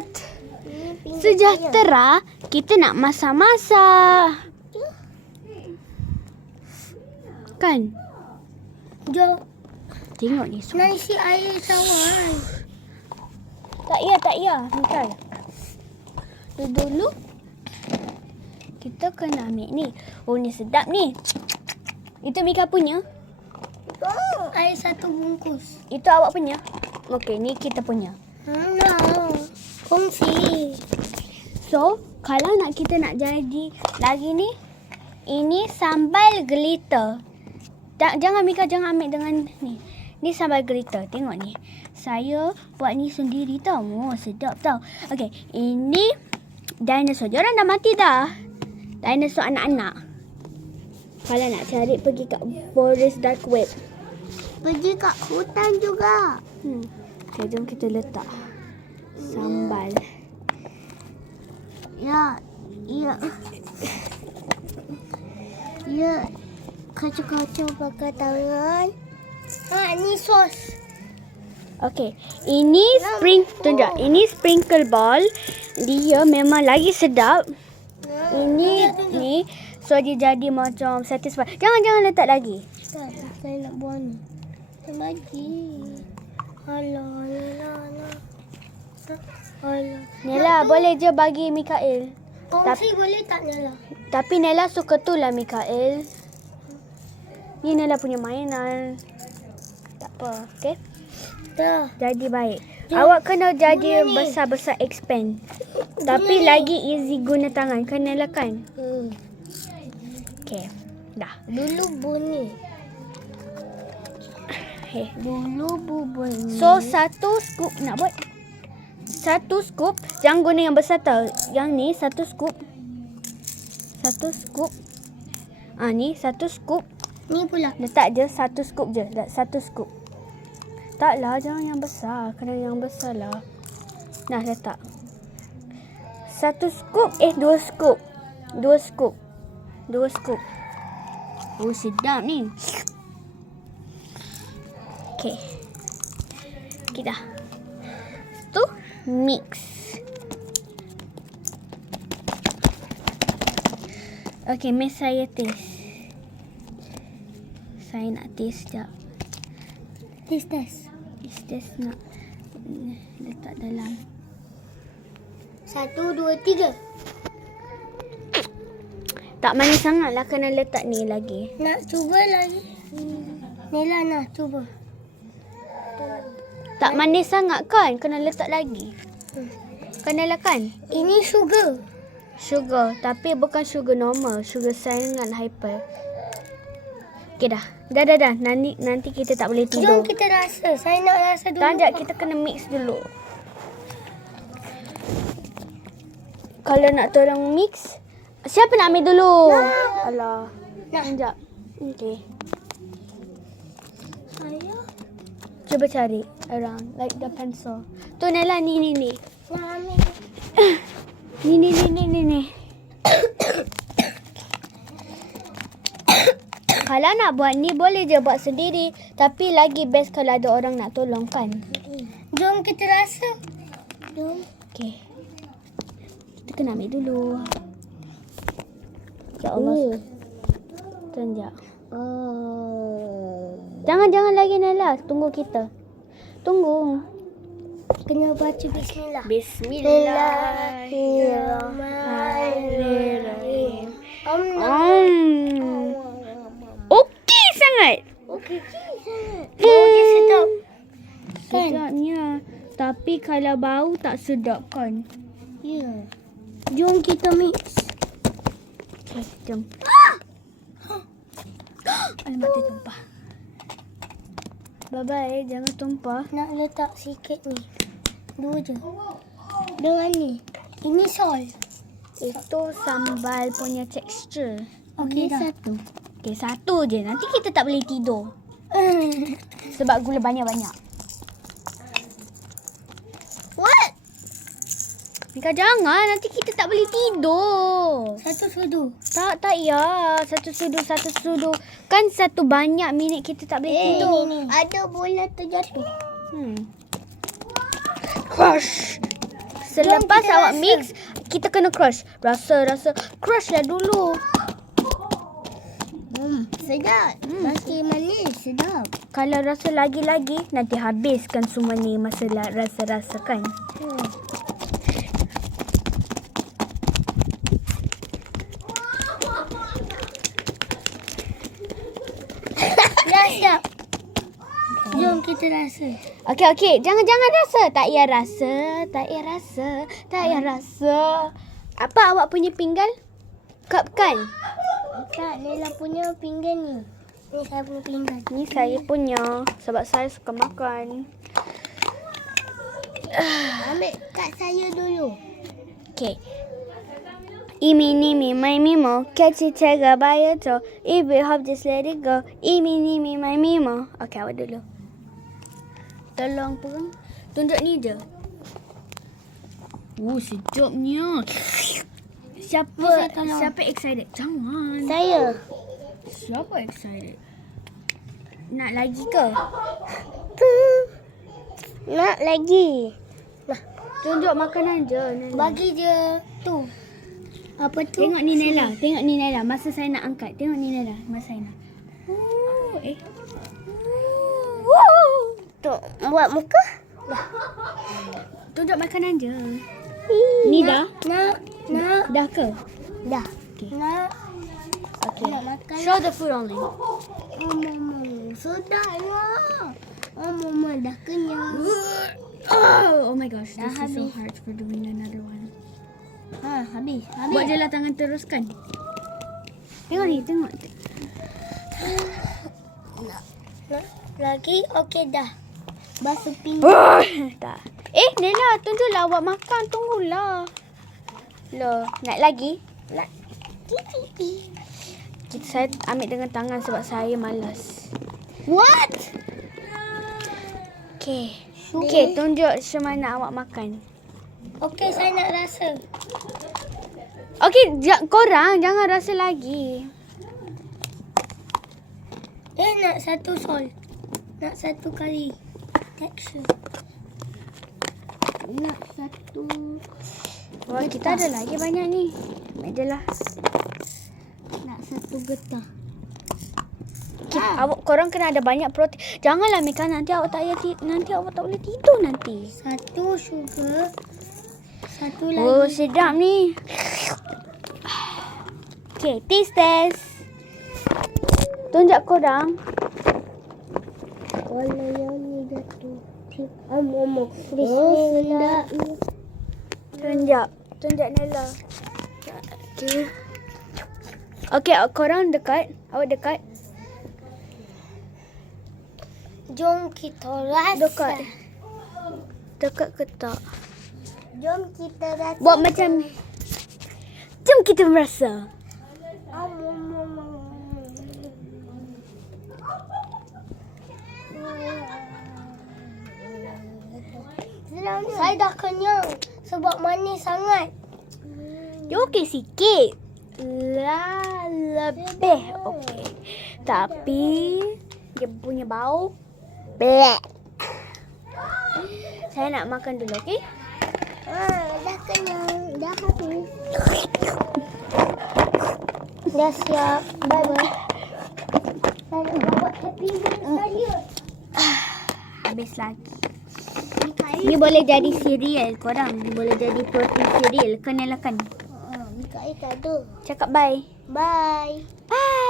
selamat sejahtera, kita nak masak-masak. Kan? Jom. Tengok ni. Nak isi air cawan. Tak ya. Mikal. Dulu kita kena ambil ni. Oh, ni sedap ni. Itu Mika punya. Air 1 bungkus. Itu awak punya. Okey, ni kita punya. Nah. Kongsi. So, kalau kita nak jadi lagi ni, ini sambal glitter. Jangan Mika, jangan ambil dengan ni. Ni sambal glitter. Tengok ni. Saya buat ni sendiri tau. Oh, sedap tau. Okey, ini dinosaur. Diorang dah mati dah. Dinosaur anak-anak. Kalau nak cari, pergi kat Forest Dark Web. Pergi kat hutan juga. Okay, jom kita letak sambal. Ya. Kacau-kacau pakai tangan. Ni sos. Okey, ini tunjuk. Ini sprinkle ball. Dia memang lagi sedap. Ini ni, so dia jadi macam satisfied. Jangan letak lagi. Tak, saya nak buang ni. Tak bagi. Alah. Nela, boleh je bagi Mikael. Kongsi boleh tak Nela? Tapi Nela suka tu lah Mikael. Ni Nela punya mainan. Tak apa, okey? Dah. Jadi baik. Awak kena jadi besar-besar expand. Tapi lagi easy guna tangan. Kan Nela kan? Okey. Dah. Dulu bunyi. Dulu bubur. So, 1 scoop nak buat. 1 scoop. Jangan guna yang besar tau. Yang ni 1 scoop. 1 scoop. Ni 1 scoop. Ni pula. Letak je 1 scoop je. 1 scoop. Taklah, jangan yang besar. Kena yang besar lah. Nah, letak. 1 scoop. 2 scoop. 2 scoop. 2 scoop. Oh, sedap ni. Okey. Okey dah. Tu mix. Okey, miss saya taste. Saya nak taste sekejap. Tes. Nak letak dalam. 1, 2, 3. Tak manis sangat lah, kena letak ni lagi. Nak cuba lagi. Nela nak cuba. Tak manis sangat kan? Kena letak lagi. Kena lah kan? Ini sugar. Sugar. Tapi bukan sugar normal. Sugar sangat hyper. Okey dah. Dah. Nanti kita tak boleh tidur. Jom kita rasa. Saya nak rasa dulu. Sekejap, kita kena mix dulu. Kalau nak tolong mix, siapa nak ambil dulu? Alah. Sekejap. Okey. Saya Cuba cari around. Like the pencil. Tu Nela, ni. nak ambil. Ni. Kalau nak buat ni, boleh je buat sendiri. Tapi lagi best kalau ada orang nak tolong kan? Jom kita rasa. Jom. Okey. Kita kena ambil dulu. Ya Allah. Sekejap. Jangan lagi Nela. Tunggu kita. Tunggu. Kena baca bismillah. Bismillahirrahmanirrahim. Okey sangat. Okey. Dia sedap. Kan? Sedapnya. Tapi kalau bau tak sedap kan? Ya. Jom kita mix. Okay, jom. Alamak, dia tumpah. Bye-bye, jangan tumpah. Nak letak sikit ni. 2 je. Dengan ni. Ini sol. Itu sambal punya tekstur. Okey Ini dah. 1. Okey, 1 je. Nanti kita tak boleh tidur. Sebab gula banyak-banyak. What? Mika, jangan. Nanti kita tak boleh tidur. 1 sudu. Tak ya. 1 sudu. Kan 1 banyak minit kita tak boleh tidur. Ni. Ada bola terjatuh. Crush. Selepas kita awak rasa. mix, kita kena crush. Rasa crush lah dulu. Sedap. Makin manis. Sedap. Kalau rasa lagi-lagi, nanti habiskan semua ni masa rasa-rasa kan. Rasa. Jom kita rasa. Okey. Jangan rasa. Tak payah rasa. Apa awak punya pinggan? Cup kan? Tak, Nela punya pinggan ni. Ni saya punya pinggan. Ni saya punya. Sebab saya suka makan. Ambil kat saya dulu. Okey. Imi ni mi my mimo, catch it tega by a toe. If we hop just let it go. Imi ni mi my mimo. Okey, awak dulu. Tolong pegang. Tunjuk ni je. Sedapnya. Siapa excited? Jangan. Saya. Siapa excited? Nak lagi ke? Nak lagi. Tunjuk makanan je. Nela. Bagi je tu. Apa tu? Tengok ni Nela. Masa saya nak angkat. Tengok ni Nela. Masa saya nak. Tu buat muka. Tunjuk makanan je. Ni dah? Nak. Dah ke? Dah. Okay. Nak. Okay. Nak makan. Show the food only. Sudahnya. Mama dah kenyang. Oh my gosh. Dah This is so habis. hard for doing another one. Habis. Buat je lah tangan teruskan. Tengok ni. Tengok. Nak. Lagi? Okey dah. Basuh pinggan. Tak. Nela. Tunjuklah awak makan. Tunggulah. Loh. Nak lagi? Nak. Saya ambil dengan tangan sebab saya malas. What? Okay. Okay. Tunjuk macam mana awak makan. Okey, saya nak rasa. Okay. Korang jangan rasa lagi. Nak satu sol. Nak satu kali. Texture. Nak satu. Wah, kita ada lagi banyak ni. Ambil je lah. Nak satu getah. Okay, korang kena ada banyak protein. Janganlah Mika, nanti awak tak boleh tidur nanti. Satu sugar. Satu lagi. Oh, sedap ni. Okay, taste test. Tunjuk korang. Kalau yang ni jatuh. Bismillah. Tunjuk Nela. Okay. Okay, korang dekat. Awak dekat. Jom kita rasa. Dekat ke tak? Jom kita rasa. Buat macam. Jom kita merasa. Saya dah kenyang sebab manis sangat. Dia okey sikit. Lebih okey. Tapi dia punya bau. Bleh. Saya nak makan dulu, okey? Dah kenyang. Dah habis. Dah siap. Bye-bye. Saya nak buat happy meal saya. Habis lagi. Ni boleh jadi cereal korang. Ni boleh jadi protein cereal. Kan Nela kan? Mikael tak ada. Cakap bye. Bye. Bye.